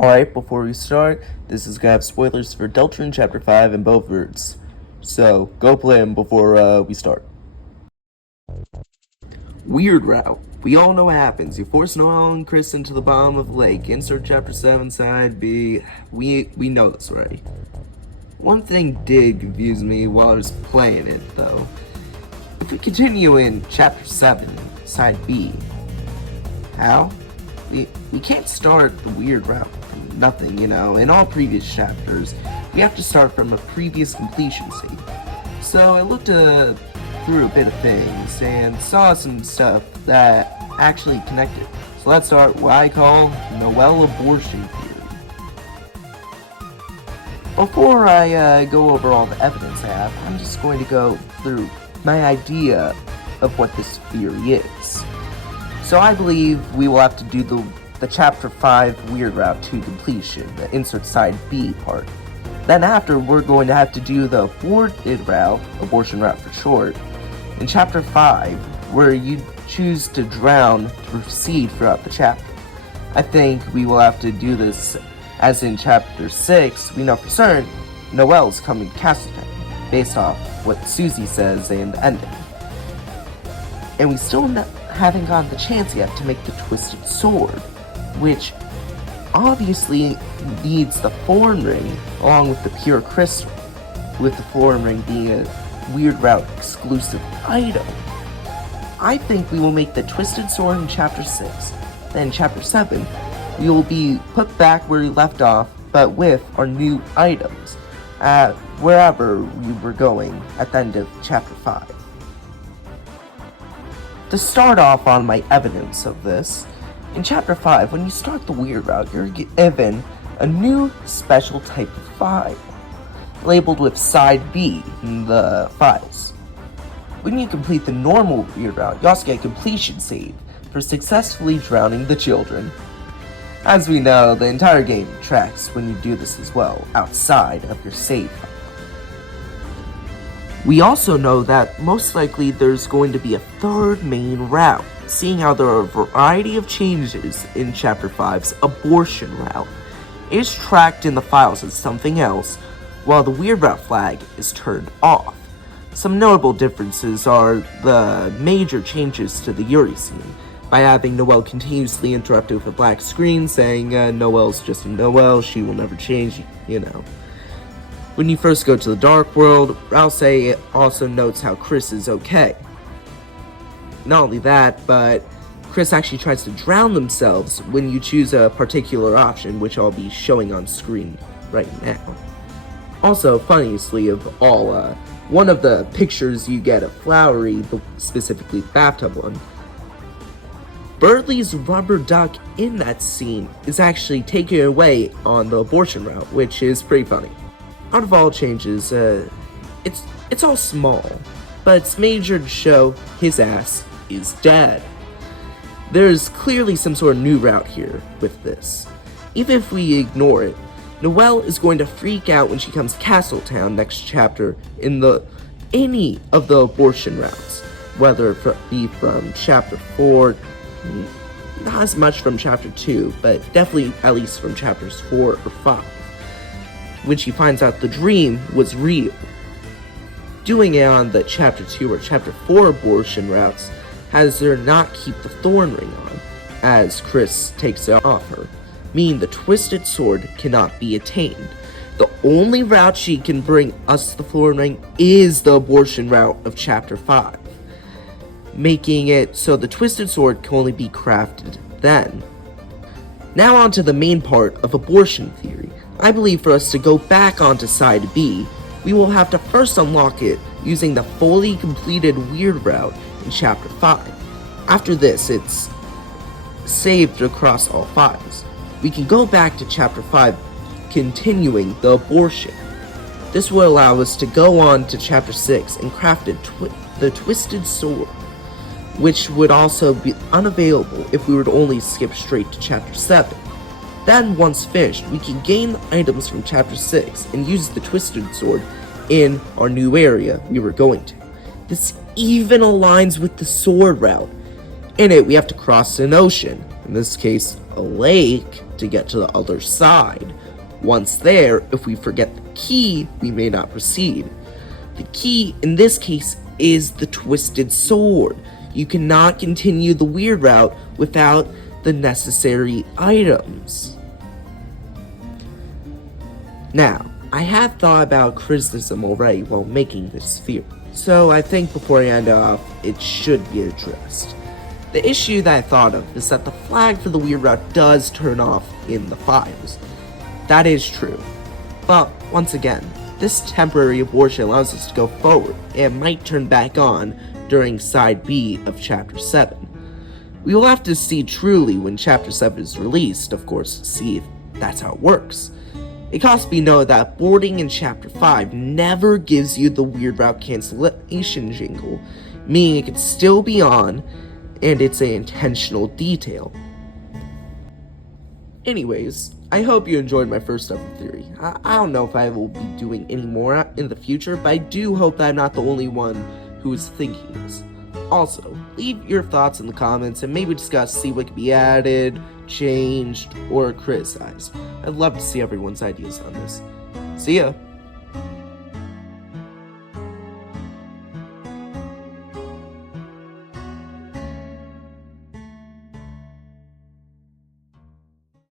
Alright, before we start, this is gonna have spoilers for Deltron Chapter 5 in both words. So, go play them before we start. Weird route. We all know what happens. You force Noelle and Chris into the bottom of the lake. Insert Chapter 7, Side B. We know this already. One thing did confuse me while I was playing it, though. If we continue in Chapter 7, Side B, how? We can't start the weird route from nothing, you know. In all previous chapters, we have to start from a previous completion save. So I looked through a bit of things and saw some stuff that actually connected. So let's start what I call Noelle Abortion Theory. Before I go over all the evidence I have, I'm just going to go through my idea of what this theory is. So I believe we will have to do the Chapter 5 Weird Route to completion, the insert side B part. Then after, we're going to have to do the aborted route, abortion route for short, in Chapter 5, where you choose to drown to proceed throughout the chapter. I think we will have to do this as in Chapter 6, we know for certain Noelle's coming to Castletown, based off what Susie says and the ending. And we still haven't gotten the chance yet to make the Twisted Sword, which obviously needs the Thorn Ring along with the Pure Crystal, with the Thorn Ring being a Weird Route exclusive item. I think we will make the Twisted Sword in Chapter 6, then in Chapter 7, we will be put back where we left off, but with our new items, at wherever we were going at the end of Chapter 5. To start off on my evidence of this, in Chapter 5, when you start the Weird Route, you're given a new special type of file, labeled with Side B in the files. When you complete the normal Weird Route, you also get a completion save for successfully drowning the children. As we know, the entire game tracks when you do this as well, outside of your save file. We also know that most likely there's going to be a third main route, seeing how there are a variety of changes in Chapter 5's abortion route. It is tracked in the files as something else, while the Weird Route flag is turned off. Some notable differences are the major changes to the Yuri scene, by having Noelle continuously interrupted with a black screen saying, Noelle's just a Noelle, she will never change, you know. When you first go to the Dark World, Rousey also notes how Chris is okay. Not only that, but Chris actually tries to drown themselves when you choose a particular option, which I'll be showing on screen right now. Also, funniestly of all, one of the pictures you get of Flowery, specifically bathtub one, Birdley's rubber duck in that scene is actually taken away on the abortion route, which is pretty funny. Out of all changes, it's all small, but it's major to show his ass is dead. There's clearly some sort of new route here with this. Even if we ignore it, Noelle is going to freak out when she comes to Castletown next chapter in any of the abortion routes, whether it be from Chapter 4, not as much from Chapter 2, but definitely at least from Chapters 4 or 5. When she finds out the dream was real. Doing it on the Chapter 2 or Chapter 4 abortion routes has her not keep the Thorn Ring on, as Chris takes it off her, meaning the Twisted Sword cannot be attained. The only route she can bring us the Thorn Ring is the abortion route of Chapter 5, making it so the Twisted Sword can only be crafted then. Now on to the main part of abortion theory. I believe for us to go back onto Side B, we will have to first unlock it using the fully completed Weird Route in Chapter 5. After this, it's saved across all files. We can go back to Chapter 5, continuing the abortion. This will allow us to go on to Chapter 6 and craft the Twisted Sword, which would also be unavailable if we were to only skip straight to Chapter 7. Then, once finished, we can gain the items from Chapter 6 and use the Twisted Sword in our new area we were going to. This even aligns with the sword route. In it, we have to cross an ocean, in this case, a lake, to get to the other side. Once there, if we forget the key, we may not proceed. The key, in this case, is the twisted sword. You cannot continue the weird route without the necessary items. Now, I have thought about criticism already while making this theory, so I think before I end off, it should be addressed. The issue that I thought of is that the flag for the weird route does turn off in the files. That is true, but once again, this temporary abortion allows us to go forward and might turn back on during side B of chapter 7. We will have to see truly when chapter 7 is released, of course, to see if that's how it works. It costs me note that aborting in chapter 5 never gives you the weird route cancellation jingle, meaning it could still be on, and it's an intentional detail. Anyways, I hope you enjoyed my first ever theory. I don't know if I will be doing any more in the future, but I do hope that I'm not the only one who is thinking this. Also, leave your thoughts in the comments and maybe discuss, see what could be added, changed, or criticized. I'd love to see everyone's ideas on this. See ya!